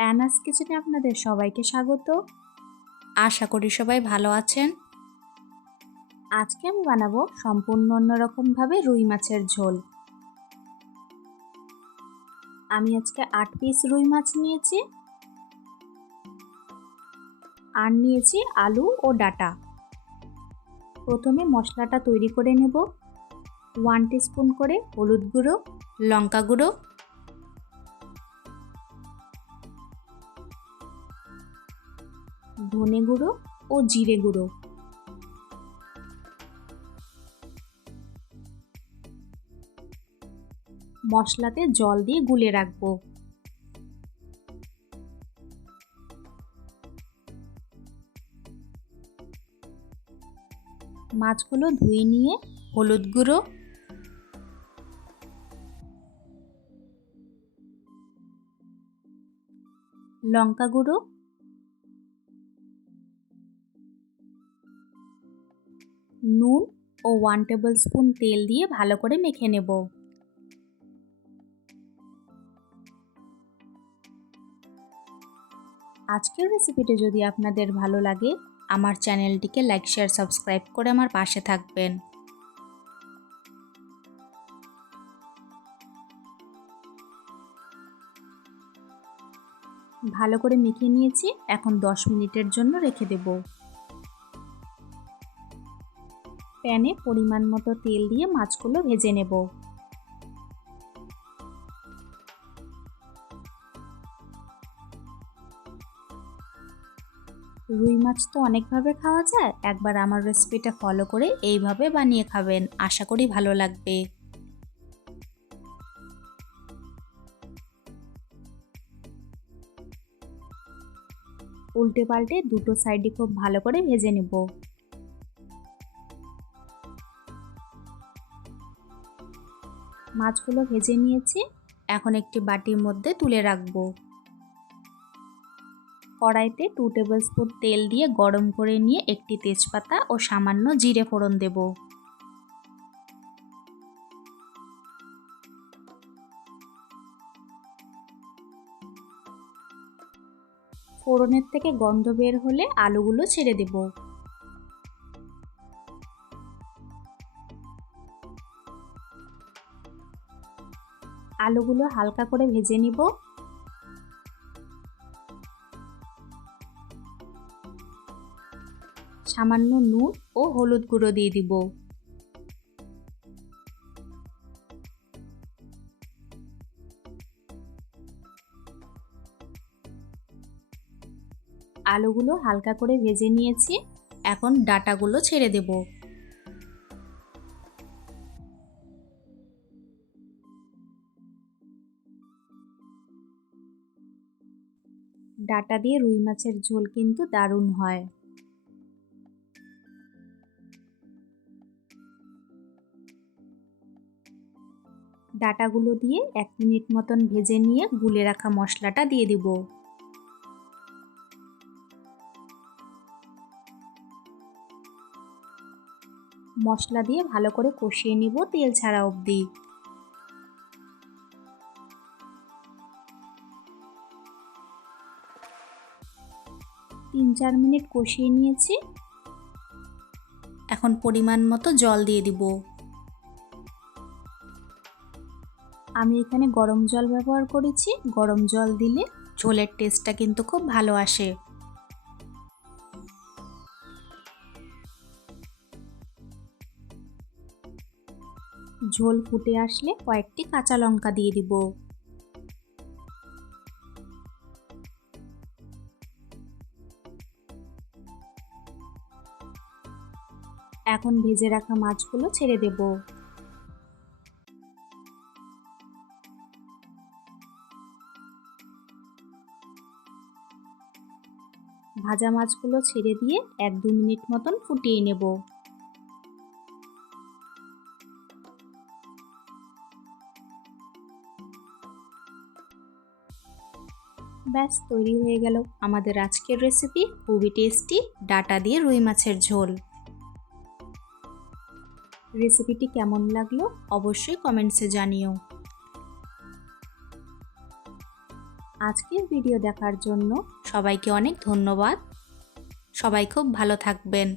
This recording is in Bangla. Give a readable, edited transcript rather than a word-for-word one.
অ্যানাস কিচেনে আপনাদের সবাইকে স্বাগত। আশা করি সবাই ভালো আছেন। আজকে আমি বানাবো সম্পূর্ণ অন্যরকমভাবে রুই মাছের ঝোল। আমি আজকে 8 পিস রুই মাছ নিয়েছি আর নিয়েছি আলু ও ডাঁটা। প্রথমে মশলাটা তৈরি করে নেব। 1 টিস্পুন করে হলুদ গুঁড়ো, লঙ্কা গুঁড়ো, ধনে গুঁড়ো ও জিরে গুঁড়ো, মশলাতে জল দিয়ে গুলে রাখবো। মাছগুলো ধুয়ে নিয়ে হলুদ গুঁড়ো, লঙ্কা গুঁড়ো, নুন ও 1 টেবিলস্পুন তেল দিয়ে ভালো করে মেখে নেব। আজকের রেসিপিটি যদি আপনাদের ভালো লাগে, আমার চ্যানেলটিকে লাইক, শেয়ার, সাবস্ক্রাইব করে আমার পাশে থাকবেন। ভালো করে মেখে নিয়েছি। এখন 10 মিনিটের জন্য রেখে দেব। প্যানে পরিমাণ মতো তেল দিয়ে মাছগুলো ভেজে নেব। রুই মাছ তো অনেকভাবে খাওয়া যায়, একবার আমার রেসিপিটা ফলো করে এইভাবে বানিয়ে খাবেন, আশা করি ভালো লাগবে। উল্টে পাল্টে দুটো সাইডই খুব ভালো করে ভেজে নেব। মাছগুলো ভেজে নিয়েছি। এখন একটি বাটির মধ্যে তুলে রাখবো। কড়াইতে 2 টেবিলস্পুন তেল দিয়ে গরম করে নিয়ে একটি তেজপাতা ও সামান্য জিরে ফোড়ন দেব। ফোড়নের থেকে গন্ধ বের হলে আলুগুলো ছেড়ে দেব। আলুগুলো হালকা করে ভেজে নিব। সামান্য নুন ও হলুদ গুঁড়ো দিয়ে দিব। আলুগুলো হালকা করে ভেজে নিয়েছি। এখন ডাঁটাগুলো ছেড়ে দেব। ডাঁটা দিয়ে রুই মাছের ঝোল কিন্তু দারুণ হয়। ডাঁটাগুলো দিয়ে 1 মিনিট মতন ভেজে নিয়ে গুলে রাখা মশলাটা দিয়ে দিব। মশলা দিয়ে ভালো করে কষিয়ে নিব তেল ছাড়া অবধি। তিন 4 মিনিট কষিয়ে নিয়েছি। এখন পরিমাণ মতো জল দিয়ে দিব। আমি এখানে গরম জল ব্যবহার করেছি। গরম জল দিলে ঝোলের টেস্টটা কিন্তু খুব ভালো আসে। ঝোল ফুটে আসলে কয়েকটি কাঁচা লঙ্কা দিয়ে দিব। এখন ভেজে রাখা মাছগুলো ছেড়ে দেব। ভাজা মাছগুলো ছেড়ে দিয়ে 1-2 মিনিট মতন ফুটিয়ে নেব। ব্যাস তৈরি হয়ে গেল আমাদের আজকের রেসিপি, খুবই টেস্টি ডাঁটা দিয়ে রুই মাছের ঝোল। রেসিপিটি কেমন লাগলো অবশ্যই কমেন্টসে জানিও। আজকের ভিডিও দেখার জন্য সবাইকে অনেক ধন্যবাদ। সবাই খুব ভালো থাকবেন।